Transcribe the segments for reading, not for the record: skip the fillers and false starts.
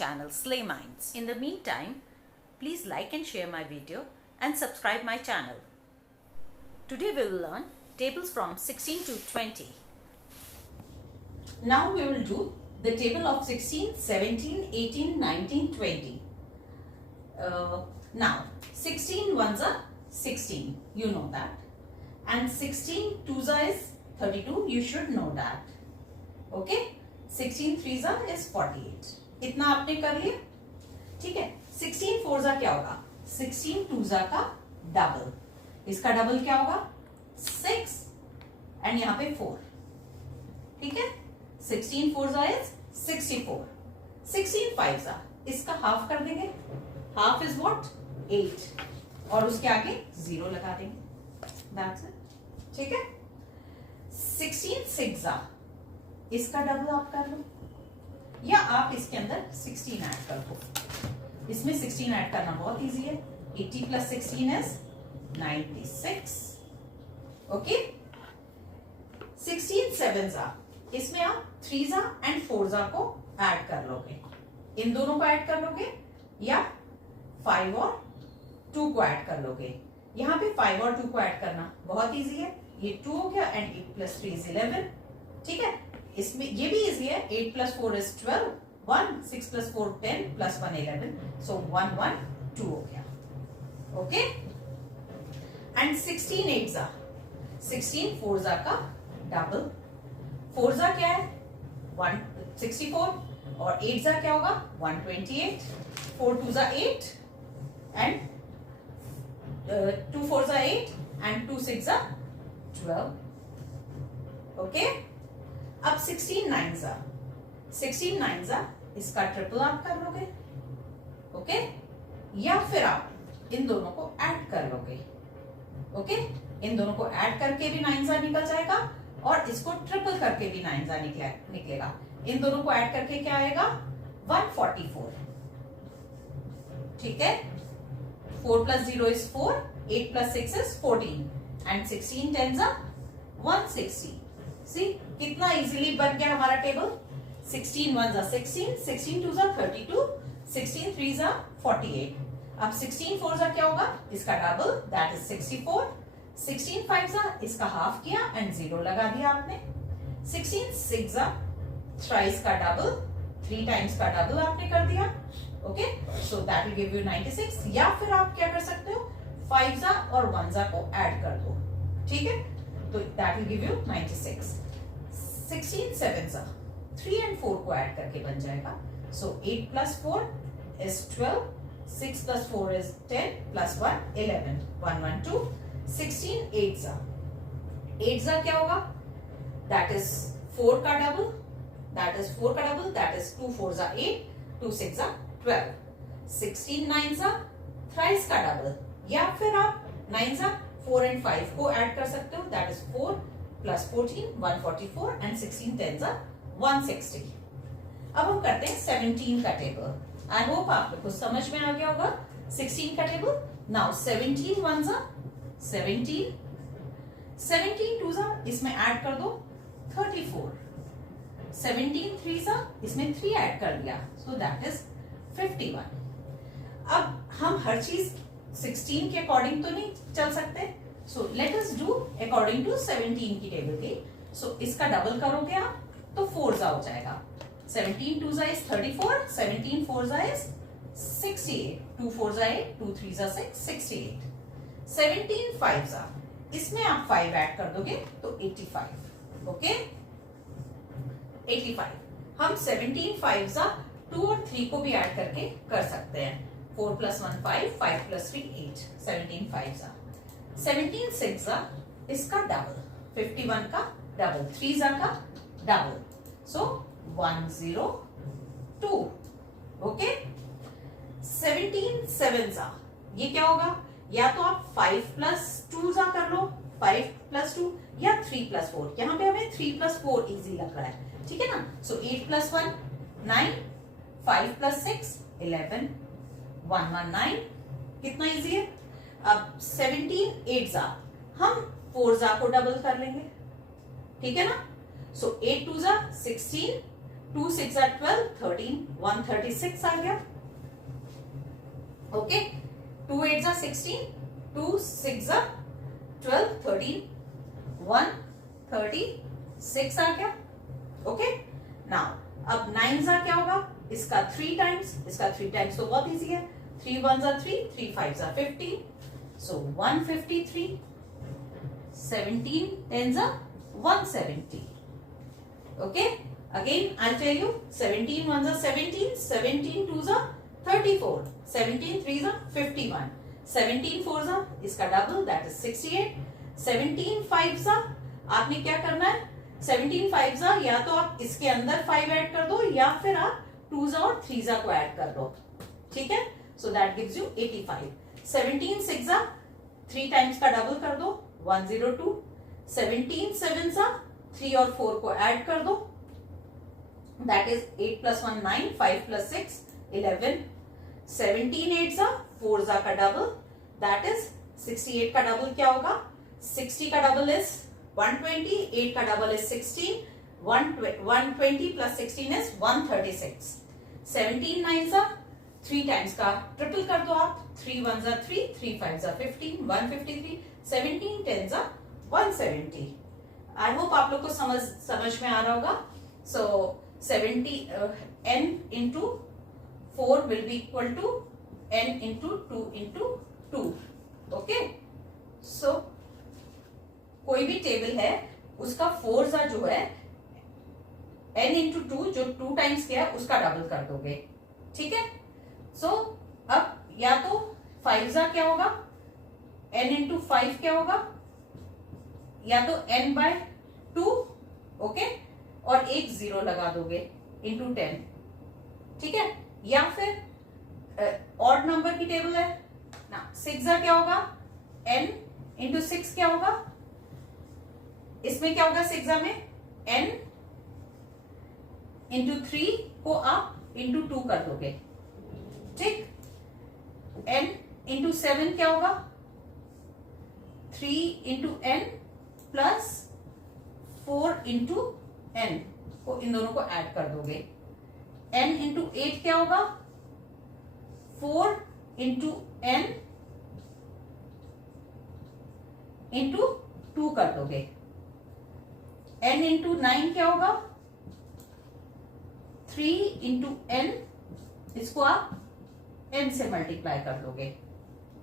channel Slay Minds. In the meantime, please like and share my video and subscribe my channel. Today we will learn tables from 16 to 20. Now we will do the table of 16, 17, 18, 19, 20. Now 16 ones are 16, you know that. And 16 twos are is 32, you should know that. Okay? 16 threes are is 48. इतना आपने कर लिया, ठीक है. 16 force क्या होगा? 16 twos का double. इसका डबल क्या होगा? 6 एंड यहाँ पे 4. ठीक है. 16 फोर्स इज 64. 16 फाइव्स इसका हाफ कर देंगे. Half is what? 8 और उसके आगे 0 लगा देंगे. That's it. ठीक है. 16 सिक्स इसका डबल आप कर लो या आप इसके अंदर 16 ऐड कर दो. इसमें 16 ऐड करना बहुत इजी है. 80 प्लस 16 इज 96. ओके. 16 सेवन्स इसमें आप थ्रीजा एंड फोरजा को ऐड कर लोगे. इन दोनों को ऐड कर लोगे या 5 और 2 को ऐड कर लोगे. यहाँ पे 5 और 2 को ऐड करना बहुत इजी है. ये 2 हो गया एंड 8 प्लस 3 इज 11. ठीक है. इसमें ये भी इजी है. 8 प्लस 4 इज 12. 1 6 plus 4 10 plus 1 11. सो 1 1 2 हो गया. ओके. एंड 16 एट्स 16 फोरजा का डबल. फोरजा क्या है? 164 और 8 क्या होगा? 128. 4 2 8 एंड 2 4 8 एंड 2 6 12. ओके. अब 16 नाइन्स 16 नाइन्स इसका ट्रिपल आप कर लोगे. ओके. या फिर आप इन दोनों को ऐड कर लोगे. ओके. इन दोनों को ऐड करके भी 9 निकल जाएगा और इसको ट्रिपल करके भी 9 निकलेगा. इन दोनों को ऐड करके क्या आएगा? 144. ठीक है. 4 plus 0 is 4. 8 plus 6 is 14 and 16 10s 160. सी कितना इजीली बन गया हमारा टेबल. 16 ones 16, 16 twos 32, 16 threes 48. अब 16 fours क्या होगा? इसका डबल दैट इज 64. 16 fives इसका हाफ किया एंड 0 लगा दिया आपने. 16 सिक्स थ्राइस का डबल. 3 टाइम्स का डबल आपने कर दिया. Okay. So that will give you 96. या फिर आप क्या कर सकते हो? 5s और 1s को ऐड कर दो. ठीक है. तो that will give you 96. 16 sevens 3 and 4 को ऐड करके बन जाएगा. सो 8 plus 4 is 12. 6 plus 4 is 10 plus 1 11. 1 1 2. 16 8s 8s क्या होगा? दैट इज 4 का डबल. दैट इज 4 का double. That is 2 4s 8. 2 6 12. 16 9s thrice का डबल. या फिर आप 9s 4 and 5 को ऐड कर सकते हो. That is 4 plus 14 144 and 16 10s 160. अब हम करते हैं 17 का टेबल. आई होप आपको कुछ समझ में आ गया होगा 16 का टेबल. Now 17 ones 17. 17 twos इसमें ऐड कर दो 34. 17 threes इसमें 3 ऐड कर दिया. So that is 51. अब हम हर चीज 16 के अकॉर्डिंग तो नहीं चल सकते. So let us do according to 17 की टेबल की. सो इसका डबल करोगे आप तो 4 हो जाएगा. 17 twos is 34. 17 fours is 68. 2 4s 8. 2 3s 6. 68. 17 fives इसमें आप 5 ऐड कर दोगे तो 85. ओके. 85. हम 17 fives 2 और 3 को भी ऐड करके कर सकते हैं. 4 plus 1 5. 5 plus 3 8. 17 fives 17 6 इसका डबल. 51 का डबल. 3s का डबल. सो 102. ओके. 17 sevens ये क्या होगा? या तो आप 5 प्लस 2 कर लो. 5 प्लस 2 या 3 प्लस 4. यहाँ पे हमें 3 प्लस 4 इजी लग रहा है. ठीक है ना. सो 8 प्लस 1 9. 5 प्लस 6 11. 119. कितना इजी है. अब 17 8s हम 4s को डबल कर लेंगे. ठीक है ना. सो 8 2s 16. 2 6 are 12, 13, 136 आ गया. ओके, 2 8 are 16, 2 6 are 12, 13, 136 आ गया. ओके, नाउ अब 9 जा क्या होगा, इसका 3 टाइम्स, इसका 3 टाइम्स तो बहुत इजी है. 3 1s are 3, 3 5s are 15, so 153. 17 10s are 170. Okay, again I'll tell you, 17 1s are 17, 17 2s are 34, 17 3s are 51, 17 4s are इसका double, that is 68, 17 5s are आपने क्या करना है, 17 5s are या तो आप इसके अंदर 5 ऐड कर दो या फिर आप 2s और 3s को ऐड कर दो. ठीक है, so that gives you 85. 17 6s are 3 times का डबल कर दो, 102. 17 7s are 3 और 4 को ऐड कर दो, that is 8 plus 1 9, 5 plus 6 11. 17 8s are 4s का डबल, that is 68 का डबल क्या होगा, 60 का डबल is 120, 8 का double is 16, 120 plus 16 is 136. 17 9s are 3 times का ट्रिपल कर दो आप, 3 1s are 3, 3 5s are 15, 153. 17 10s are 170. I hope आप लोग को समझ में आ रहा होगा. सो 70 n into 4 will be equal to n into 2 into 2. Okay, सो कोई भी टेबल है उसका 4 जो है n into 2 जो 2 टाइम्स किया है उसका डबल कर दोगे. ठीक है, सो अब या तो 5 क्या होगा, n into 5 क्या होगा, या तो n by 2. ओके, और एक 0 लगा दोगे इंटू 10. ठीक है, या फिर ऑड नंबर की टेबल है ना, 6 क्या होगा, n इंटू 6 क्या होगा, इसमें क्या होगा 6 में n इंटू 3 को आप इंटू 2 कर दोगे. ठीक, n इंटू 7 क्या होगा, 3 into n plus 4 into n को इन दोनों को ऐड कर दोगे. n इंटू 8 क्या होगा, 4 इंटू n इंटू 2 कर दोगे. n इंटू 9 क्या होगा, 3 इंटू n, इसको आप n से मल्टीप्लाई कर दोगे,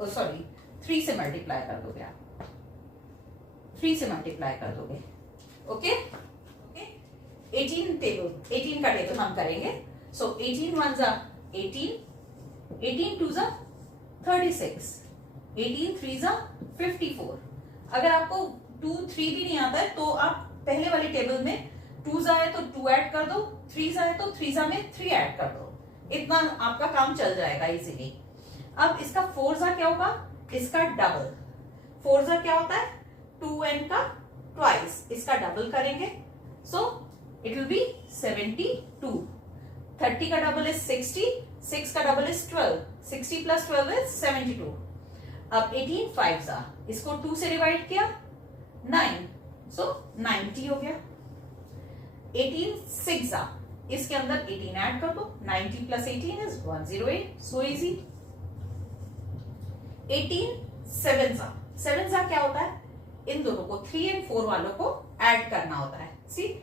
सॉरी 3 से मल्टीप्लाई कर दोगे, आप 3 से मल्टीप्लाई कर दोगे. ओके, 18 का टेबल हम करेंगे. सो 18 1s are 18, 18 2s are 36, 18 3s are 54. अगर आपको 2 3 भी नहीं आता है तो आप पहले वाली टेबल में 2s आए तो 2 ऐड कर दो, 3s आए तो 3s में 3 ऐड कर दो, इतना आपका काम चल जाएगा इजीली. अब इसका 4s क्या होगा, इसका डबल. 4s क्या होता है, 2n का ट्वाइस, इसका डबल करेंगे, सो इट विल बी 72. 30 का डबल इज 60, 6 का डबल इज 12, 60 प्लस 12 इज 72. अब 18 5s इसको 2 से डिवाइड किया 9, सो 90 हो गया. 18 6s इसके अंदर 18 ऐड कर दो, 90 plus 18 is 108, so easy. 18 7s क्या होता है, इन दोनों को 3 and 4 वालों को ऐड करना होता है. सी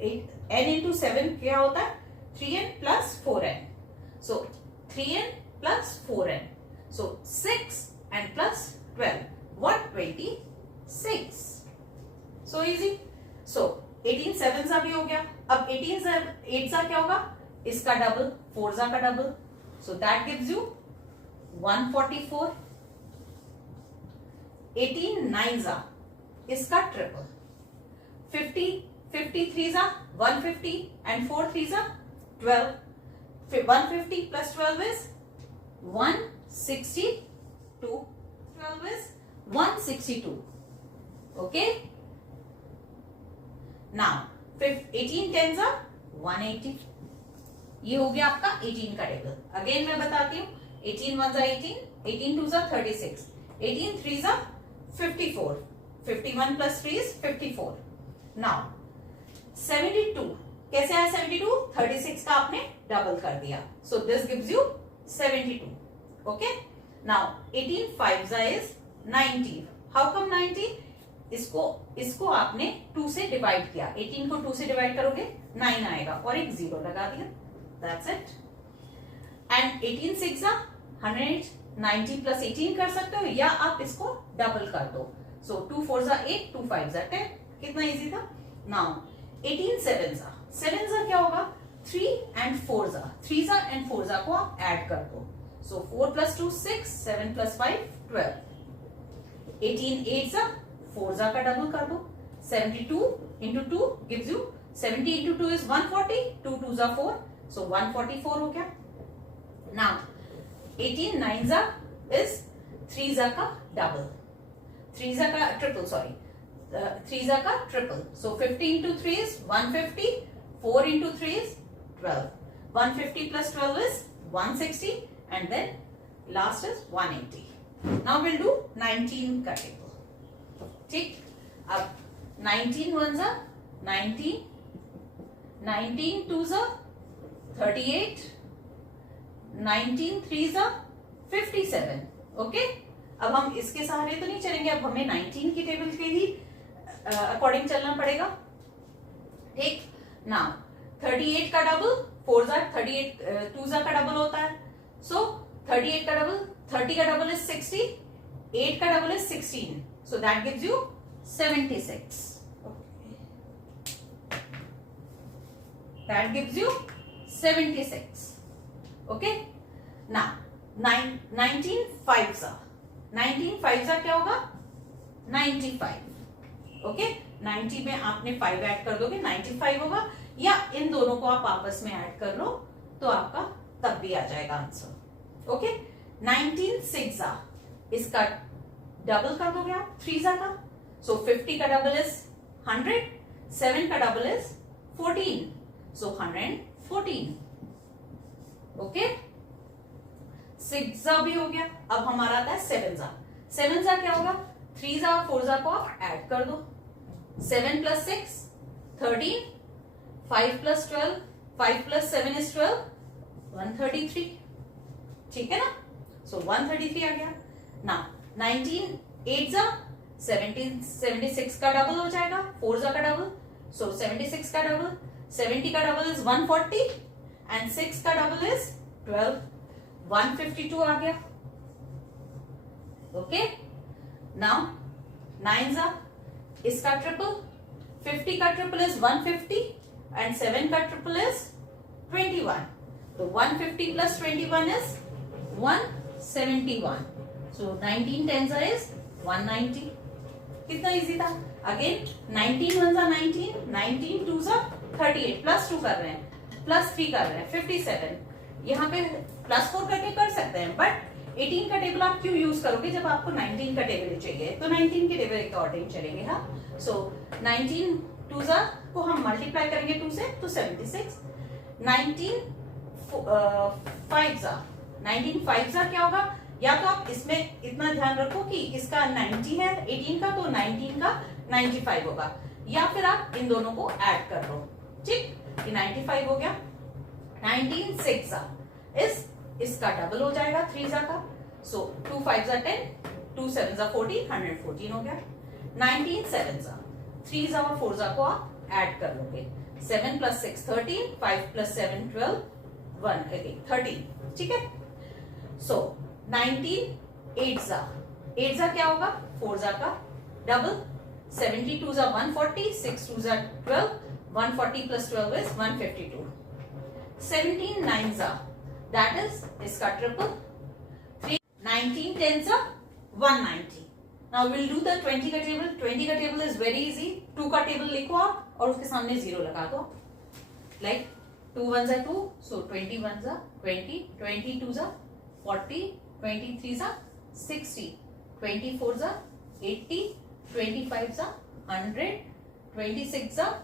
n into 7 क्या होता है, 3n plus 4n, so 3n plus 4n, so 6 and plus 12, 126. so easy. so 18 7s भी हो गया. अब 18 8s क्या होगा, इसका डबल, 4s का double, so that gives you 144. 18 9s इसका triple, 53s 150 and 4 3s 12. 150 plus 12 is 162. 12 is 162. Okay. Now 18 10s 180. ये हो गया आपका 18 का टेबल. अगेन मैं बताती हूँ, 18 1s 18, 18 2s 36, 18 3s 54, 51 plus 3 is 54. Now 72 कैसे आया 72? 36 का आपने डबल कर दिया, so this gives you 72. Okay, now 18 5 is 90. How come 90? इसको आपने 2 से डिवाइड किया, 18 को 2 से डिवाइड करोगे 9 आएगा और एक 0 लगा दिया, दैट्स इट. एंड 18 6 100, 90 प्लस 18 कर सकते हो या आप इसको डबल कर दो. सो 2 4 8, 2 5 10. कितना इजी था. नाउ 18 7 क्या होगा? 3 एंड 4 3 एंड 4 को आप ऐड कर दो. सो 4 प्लस 2 6, 7 प्लस 5 12. 18 8 4 का डबल कर दो. 72 into 2 gives you 70 into 2 is 140, 2 2 4, सो 144 हो गया. नाउ 18 9 इज 3 का डबल, 3 का ट्रिपल, सॉरी 3 का triple. So 50 into 3 is 150, 4 into 3 is 12. 150 plus 12 is 160 and then last is 180. Now we'll do 19 का table. ठीक, अब 19 ones are 19, 19 twos are 38, 19 threes are 57. Okay, अब हम इसके सहारे तो नहीं चलेंगे, अब हमें 19 की टेबल के ही अकॉर्डिंग चलना पड़ेगा. ठीक, नाउ 38 का डबल 4 जा 38, 2 जा का डबल होता है. सो 38 का डबल, 30 का डबल इज 60, 8 का double is 16, so that gives you 76. That gives you 76. Okay. Now 19 5s are 19 5s are क्या होगा? 95. ओके, 90 में आपने 5 ऐड कर दोगे 95 होगा, या इन दोनों को आप आपस में ऐड कर लो तो आपका तब भी आ जाएगा आंसर. ओके, 19 6 इसका डबल कर दोगे आप 3 का, सो 50 का डबल इज 100, 7 का डबल इज 14, so 114. ओके, 6 भी हो गया. अब हमारा आता है 7 क्या होगा? 3 4 को आप ऐड कर दो. 7 plus 6 13, 5 plus 12, 5 plus 7 is 12, 133. ठीक है ना, so 133 आ गया. Now 19 8 17 76 का डबल हो जाएगा, 4 का डबल, so 76 का डबल, 70 का डबल इज 140 एंड 6 का डबल इज 12, 152 आ गया. ओके, नाउ 9 इसका ट्रिपल, 50 का ट्रिपल इज 150 एंड 7 का ट्रिपल इज 21, तो 150 plus 21 is 171, so 19 10s is 190. कितना इजी था. Again 19 1s are 19, 19 2s are 38, plus 2 कर रहे हैं, प्लस 3 कर रहे हैं 57. यहाँ पे प्लस 4 करके कर सकते हैं, बट 18 का टेबल आप क्यों यूज करोगे जब आपको 19 का टेबल चाहिए, तो 19 के टेबल के अकॉर्डिंग चलेंगे. हाँ, सो 19 2s को हम मल्टीप्लाई करेंगे 2 से तो 76. 19 5s क्या होगा? या तो आप इसमें इतना ध्यान रखो कि इसका 90 है 18 का, तो 19 का 95 होगा, या फिर आप इन दोनों को ऐड कर लो. ठीक, ये 95 हो गया. 19 6 इस इसका डबल हो जाएगा 3 का, सो 2 5 10, 2 7 14, 114 हो गया. 19 7 3 और 4 को आप ऐड कर लोगे. 7 plus 6 13, 5 plus 7 12, 1 again 13. ठीक है, सो 19 8 क्या होगा? 4 का double, 72 140, 6 2 12, 140 plus 12 is 152. 17 9s that is इसका triple. 19 10s 190. Now we'll do the 20 का टेबल. 20 का टेबल is very easy. 2 का टेबल लिखो आप और उसके सामने 0 लगा दो. Like 2 1s are 2, so 20 1s are 20, 20 2s are 40, 23s are 60, 24s are 80, 25s are 100, 26s are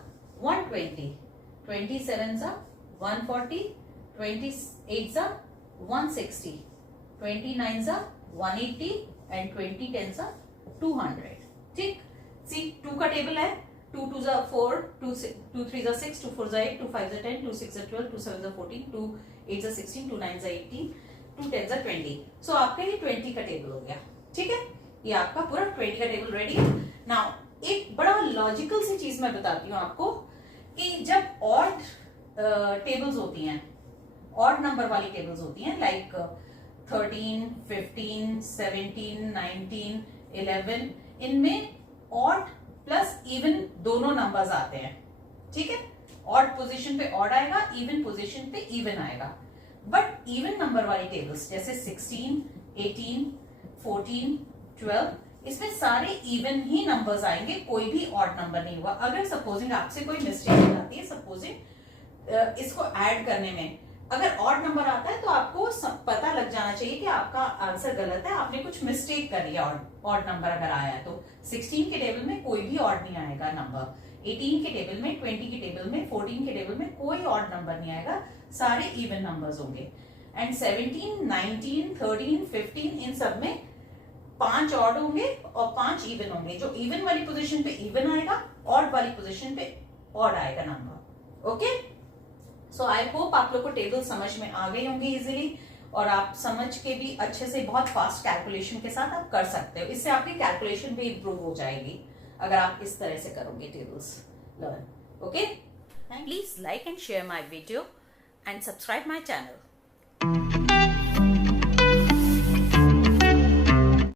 120, 27s are 140, 28s are 160, 29s are 180 and 20 10s are 200. ठीक, सी 2 का टेबल है. 2 2s are 4, 2 3s are 6, 2 4s are 8, 2 5s are 10, 2 6s are 12, 2 7s are 14, 2 8s are 16, 2 9s are 18, 2 10s are 20. सो आपका ये 20 का table हो गया. ठीक है, ये आपका पूरा 20 का टेबल रेडी है. नाउ एक बड़ा लॉजिकल सी चीज मैं बताती हूँ आपको कि जब ऑड टेबल्स होती हैं, ऑड नंबर वाली टेबल्स होती हैं, लाइक 13, 15, 17, 19, 11, इनमें ऑड प्लस इवन दोनों नंबर्स आते हैं. ठीक है, ऑड पोजीशन पे ऑड आएगा, इवन पोजीशन पे इवन आएगा. बट इवन नंबर वाली टेबल्स जैसे 16, 18, 14, 12, इसमें सारे इवन ही नंबर्स आएंगे, कोई भी ऑड नंबर नहीं होगा. अगर सपोजिंग आपसे कोई मिस्टेक हो जाती है, सपोजिंग इसको ऐड करने में अगर ऑड नंबर आता है तो आपको पता लग जाना चाहिए कि आपका आंसर गलत है, आपने कुछ मिस्टेक कर लिया. ऑड नंबर अगर आया है तो 16 के टेबल में कोई भी ऑड नहीं आएगा नंबर, 18 के टेबल में, 20 के टेबल में, 14 के टेबल में कोई ऑड नंबर नहीं आएगा, सारे इवन नंबर्स होंगे. एंड 17, 19, 13, 15 इन सब में 5 ऑड होंगे और 5 इवन होंगे. जो इवन वाली पोजीशन पे इवन आएगा, ऑड वाली पोजीशन पे ऑड आएगा number. Okay, so I hope आप लोग को टेबल समझ में आ गई होंगी इजीली, और आप समझ के भी अच्छे से बहुत फास्ट कैलकुलेशन के साथ आप कर सकते हो. इससे आपकी कैलकुलेशन भी इंप्रूव हो जाएगी अगर आप इस तरह से करोगे tables learn. Okay, Please like and share my video and subscribe my channel.